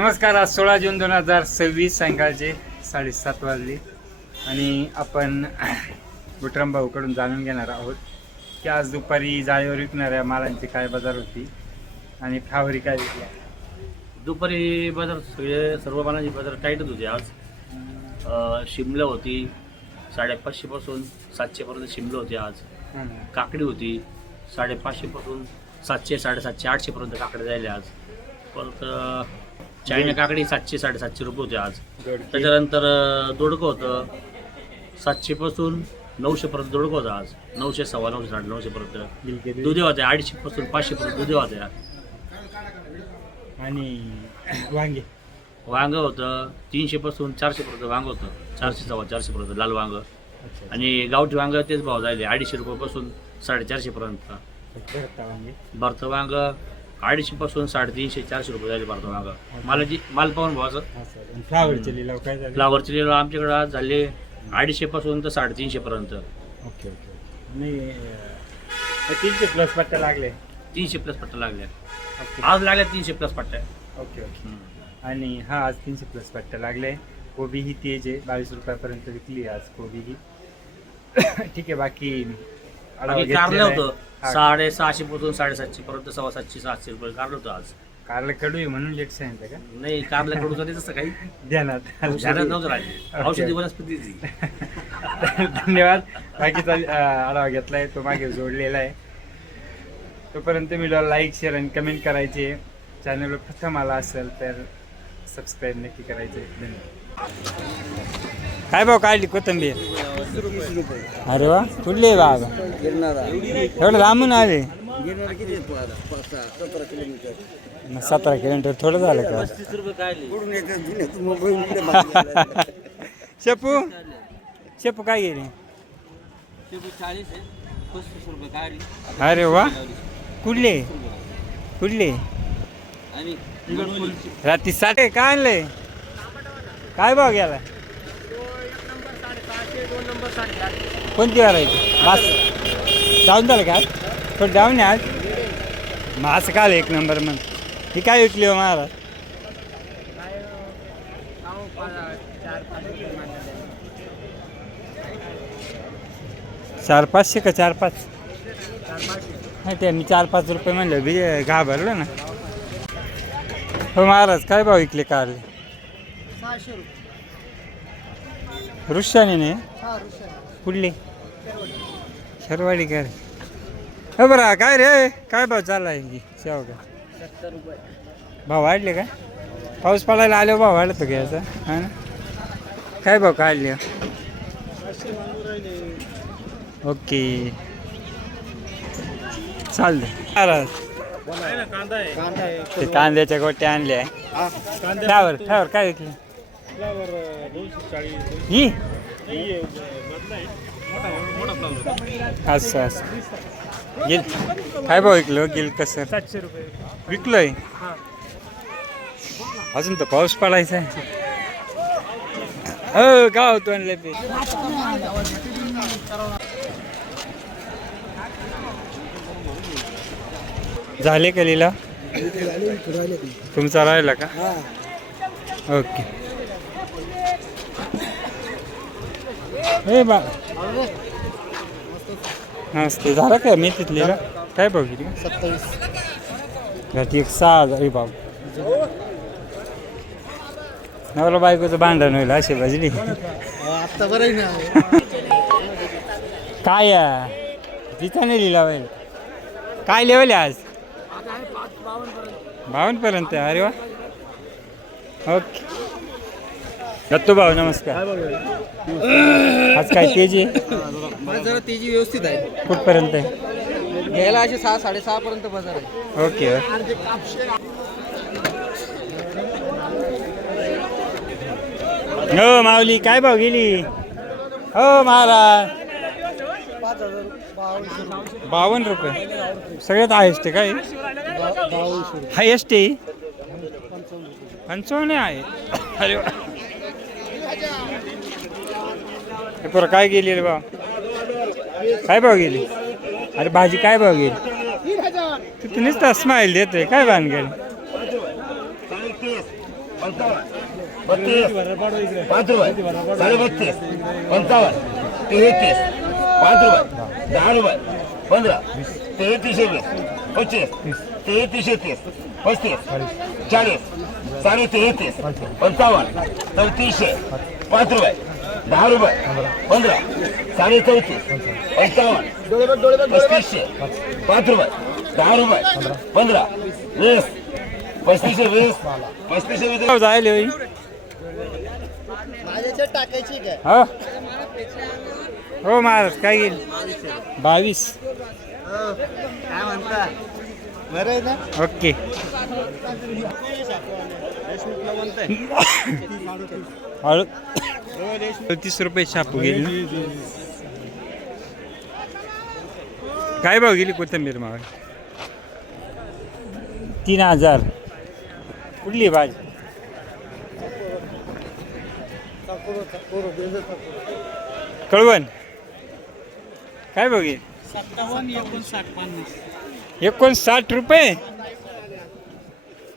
नमस्कार. आज 16 जून 2026 सायंकाळचे 7:30 वाजले आणि आपण विक्रम भाऊकडून जाणून घेणार आहोत की आज दुपारी जाळीवर विकणाऱ्या मालांची काय बाजार होती आणि फ्लावरी काय विकल्या. दुपारी बाजार सर्व मालांची बाजार टाईटच होती आज. शिमला होती 550 पासून 700 पर्यंत शिमला होती आज. काकडी होती 550 पासून 700, 750, 800 पर्यंत काकडी जायले आज. परत चायना काकडी 700, 750 रुपये होते आज. त्याच्यानंतर दोडकं होतं 700 पासून 900 पर्यंत दोडकं होतं आज. 900, 950, 950 पर्यंत दुधे होते. 250 पासून 500 पर्यंत दुधे होत्या. आणि वांग होतं 300 पासून 400 पर्यंत वांग होतं. 400, 450 पर्यंत लाल वांग. आणि गावठी वांग तेच भाव जायले 250 रुपयापासून 450 पर्यंत. भरतं वांग 250 पासून 350, 400 रुपये जायले भरतं वांग. माल पाहून भावाचं. फ्लावरचे लिलाव काय झाले? फ्लावरचे लिलाव आमच्याकडे आज झाले 250 पासून तर 350 पर्यंत. Okay okay. आणि 300 प्लस पट्ट्या लागले. 300 प्लस पट्ट्या लागल्या ओके आज. लागल्या 300 प्लस पट्ट्या. Okay okay. आणि हा आज 300 प्लस पट्ट्या लागले. कोबी ही तेज आहे 22 रुपयापर्यंत विकली आज कोबी ही. ठीक आहे. बाकी कारलं होतं 650 पासून 750 पर्यंत 750, 700 रुपये कारलं होतं आज. कारलं कडू आहे म्हणून लेट सांगितलं का? नाही, कारलं कडू झाली तसं काही ध्यानात नव्हतं राहिले. औषधी वनस्पती. धन्यवाद. बाकीचा आढावा घेतलाय तो मागे जोडलेला आहे. तोपर्यंत व्हिडिओला लाईक, शेअर आणि कमेंट करायचे. चॅनलवर प्रथम आला असेल तर सबस्क्राईब नक्की करायचे. काय भाऊ काढली कोथिंबीर? अरे वा. कुठली बाबा? एवढं लांबून आले. 17 किलोमीटर थोडं झालं का? शेपू शेपू काय गेली? अरे वा. कुठले कुठले? रात्री 60 काय आणलंय? काय भाव गेला? कोणती व्हरायटी? बस जाऊन झालं का? थोडं जाऊन आज मग असं काल 1 नंबर. मग ही काय विकली हो मला? 400-500 का 4-5? नाही ते मी 4-5 रुपये म्हणलं बी घाबरलो ना. हो महाराज काय भाव विकले कारले? 600 रुपये. रुशाने नाही कुठली? शरवाडी काय? हो बरं. काय रे काय भाव चालला आहे शेव का? 70 रुपये. भाव वाढले का? पाऊस पडायला आलो भाव वाढतो का याचा? हा ना. काय भाव काढले? ओके चालतं. ते कांद्याच्या गोट्या आणल्या. फ्लावर फ्लावर काय विकले? ही असं असं गिल काय भाव विकलो? गिल कसं? 700 रुपये विकलोय. अजून तर पाऊस पडायचा आहे. हो गाव होतो आणलं ते. झाले का लिला? तुमचा राहिला का? ओके. हे बा नमस्ते. झालं का मी तिथलेला? काय भाव किती? 27. घाटी 6,000. बाबा नवरा बायकोचं भांडण होईल अशी भाजली. आता बरं आहे ना. काय तिचा नाही लिहिला होईल. काय लेवल आज? 52 पर्यंत. अरे वा. ओके. दत्तू भाऊ नमस्कार. आज काय तेजी? जरा तेजी व्यवस्थित आहे. कुठपर्यंत आहे? घ्यायला असे 6, 6.5 पर्यंत बाजार आहे. ओके. हो माऊली काय भाव गेली? हो महाराज 52 रुपये. सगळ्यात हायस्ट आहे काय? हायस्ट आहे 55 आहे. अरे वा. बरं काय गेली रे भाव? काय भाव गेली? अरे भाजी काय भाव गेली? तू नुसतं स्माईल देतोय काय भानगड? 32 5 रुपये 32.5 55 33 5 रुपये 10 रुपये 15 33 20 25 33 30 35 40 33 55 34 5 रुपये 10 रुपये 15 34 55 35 5 रुपये 10 रुपये 15 20 35 20 35 20 जायले होई माझ्याच्यात टाकायची काय हो हो महाराज काय गेली 22 काय म्हणता बरं आहे ना ओके हळू 30 रुपये छापू गेली ना काय भाव गेली कोथिंबीर माग 3000 कुठली भाजी कळवण काय भाव गेली 59 रुपये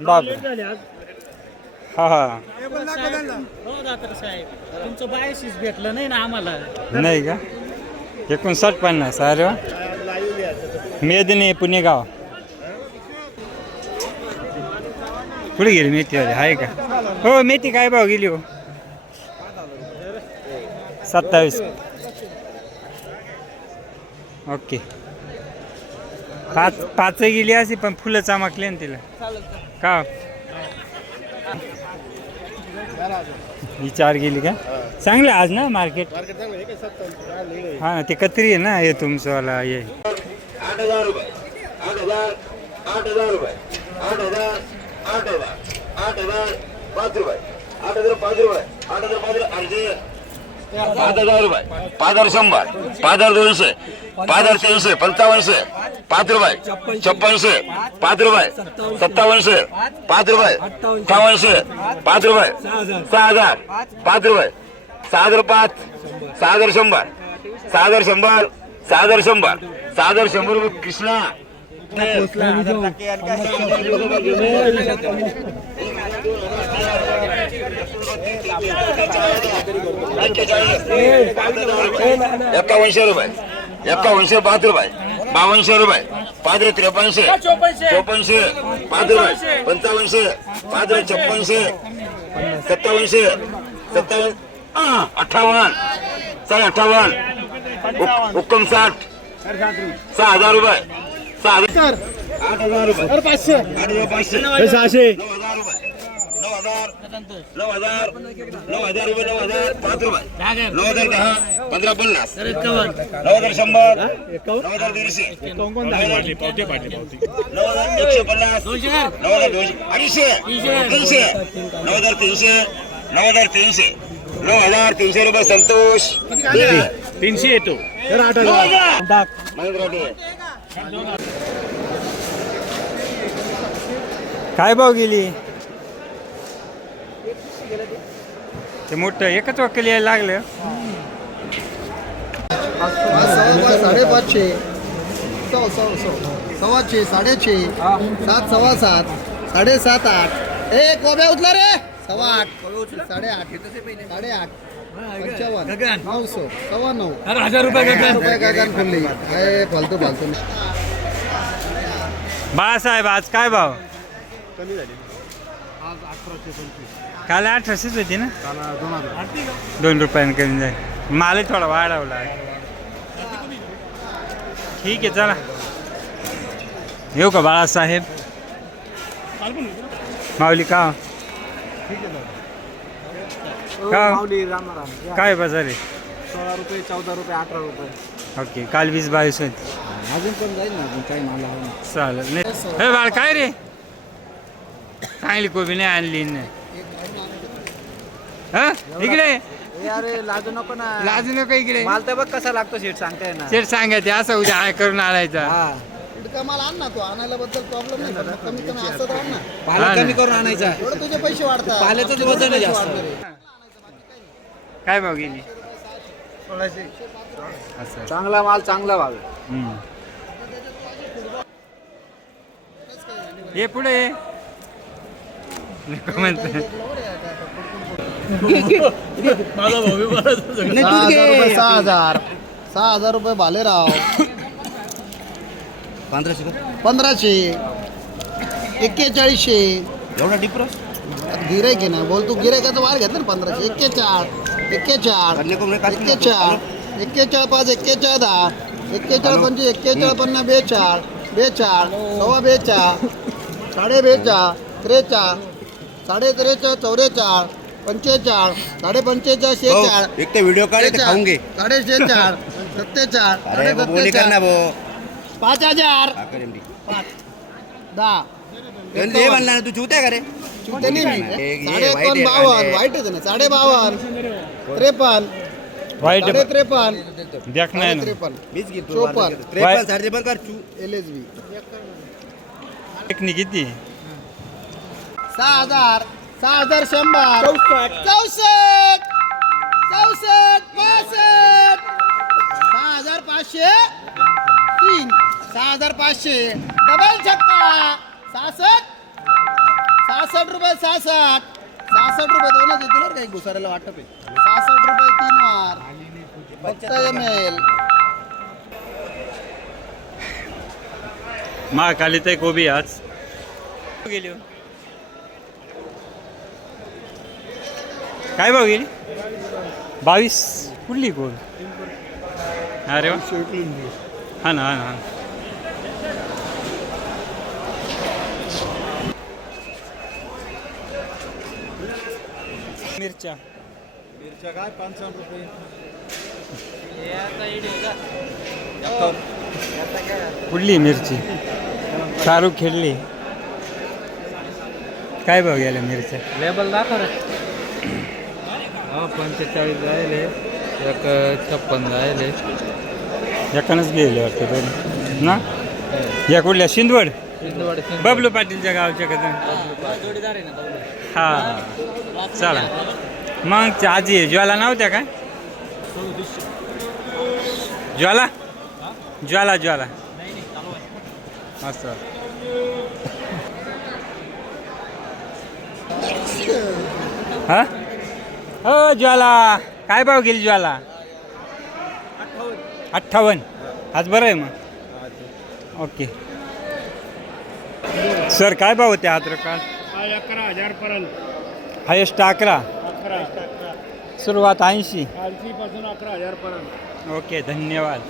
बाप हा हा तुमचं बायशीच भेटलं नाही ना आम्हाला नाही का 59-50 अरे वा. मेदने पुणेगाव कुठे गेली मेथीवाली आहे का हो मेथी काय भाव गेली हो 27 ओके 5 गेली अशी पण फुलं चमकले ना तिला का ही 4 गेली का चांगलं आज ना मार्केट हा ना ते कत्री आहे ना हे तुमचंवाला हे 8,000 रुपये 8,000 रुपये 8,000 5 रुपये 8,000 5 रुपये 8,000 5 5,000 रुपये 5,100 5,200 5,300 55 5 रुपये 56 5 रुपये 57 5 रुपये 58 5 रुपये 6,000 5 रुपये 6,500 6,100 6,100 6,100 6,100 रुपये कृष्णा एकावनशे रुपये 5 रुपये 52 रुपये 5 53 54 5 रुपये 55 5 56 57 58 58 हुक्कम 60 6,000 रुपये 8,000 रुपये 500 500 9,000 रुपये 9,000 5 रुपये 9,000 10 15 50 9,000 100 9,000 150 9,300 रुपये संतोष 300 येतो काय भाव गेली ते मोठं एकच वकील यायला लागलं 5,500 सव्वाशे 6,600 7 सव्वा 7 7.5 8 ए कोब्या उठला रे 8.5 8.5 8.5 55 900 9 1,000 रुपये गगन खाल्ली फालतू बाळासाहेब आज काय भाव काल 1800च होती ना 2 रुपयानं कमी जाईल मालही थोडा वाढवला ठीक आहे चला येऊ का बाळासाहेब माऊली का काय बाजार आहे 16 रुपये 14 रुपये 18 रुपये ओके काल 20-22 होती अजून पण जाईल ना अजून काही माल चालेल नाही हे बाळ काय रे चांगली कोबी नाही आणली ना हा इकडे अरे लाजू नको ना लाजू नको इकडे माल तर बघ कसा लागतो शेट सांगताय ना शेट सांगायचे असं उद्या आय करून आणायचा इतका माल आण ना तू आणायला बद्दल प्रॉब्लेम नाही झाला कमी कमी असं तर आण ना पाला कमी करून आणायचा एवढं तुझे पैसे वाढतात पाल्याचंच वजन जास्त काय भाव गेली असं चांगला माल चांगला भाव हे पुढे नको म्हणते माझा भाऊ बी बराच सगळं. 6,000 रुपये 6,000. 6,000 रुपये भालेराव. 1500. 4100. एवढा डिफरन्स गिरायक आहे ना, बोल तू गिरायकाचा वार घेतला ना. 1500. 41. 41. 41 5 41 10. 41 5 41 50 42. 42. सव्वा 42. साडे 42. 43. साडे 43. 44. 45. साडे 45. 46. एक तर व्हिडिओ काढ खाऊन घे. साडे 46. 47. अरे बोली कर ना भो 5,000. 5 10. हे म्हणला ना तू चुत्या का रे चुकते नाही मी. हे साडे white आहे, 52. आणि- वाईट आहे ना. 52. 53. वाईट 53. देख नाही ना 53. मीच घेतो 54. 53 53 कर चू LSB. टेक्निक किती 6,000. 6,100. 64. 64. 65. 6,500. 3. 6,500. डबल छक्का. 66. 66 रुपये. 66. 66 रुपये दोनच येतील बरं काही घुसाऱ्याला वाटप आहे. 66 रुपये 3 वार. फक्त ML. महाकाली ते कोबी आज गेली हो. काय भाव गेली 22. कुठली कोण अरे वा हा ना हा ना मिरच्या काय 500 रुपये. कुठली मिरची शाहरुख खेळली काय भाव गेल्या मिरच्या लेबल दाखव रे. 45 राहिले, एक 56 राहिले. एकानंच गेले वाटतं दोन ना या कुठल्या शिंदवड बबलू पाटीलच्या गावच्या कदा हा चला मग त्या आजी ज्वाला नव्हत्या काय ज्वाला ज्वाला ज्वाला असं हा हो ज्वाला काय भाव गेली ज्वाला 58. आज बरं आहे मग ओके सर काय भाव होते अद्रक 11,000 पर्यंत. हायेस्ट 11 सुरुवात 80 पासून 11,000 पर्यंत. ओके धन्यवाद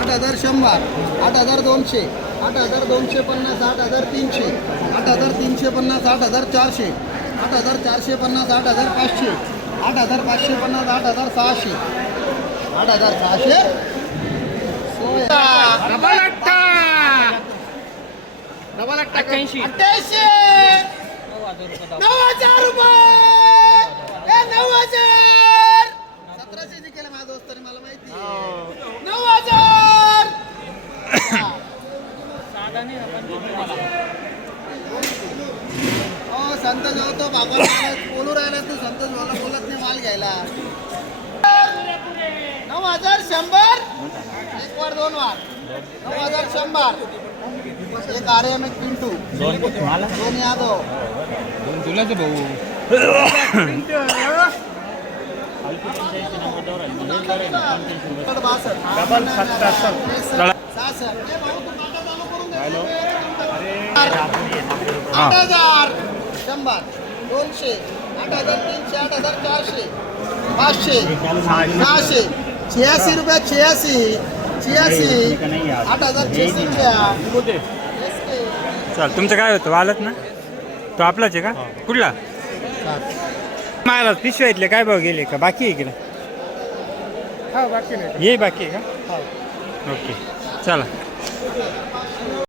8,100. 8,200. 8,250. 8,300. 8,350. 8,400. 8,450. 8,500. 8,550. 8,600. 8,600. डबल 88. 9,000 रुपये. 9,000. 1700 केलं माझ्या दोस्ताने मला माहिती 9,000. हो संतोष भाऊ तो भागवत बोलू राहिला तू संतोष भाऊला बोलत नाही माल घ्यायला 9,100. एक वार 2 वार 9,100. एक RM एक पिंटू 2 यादव तुलाच भाऊ. 8,000. 100. 200. 8,300. 8,400. 500. 600. 86 रुपये 86. 8,600 रुपया. चल तुमचं काय होतं वालत ना तो आपलाच आहे का कुठला महाराज पिशव्यातले काय भाव गेले का बाकी आहे इकडे हा बाकी नाही. ये बाकी आहे का ओके चला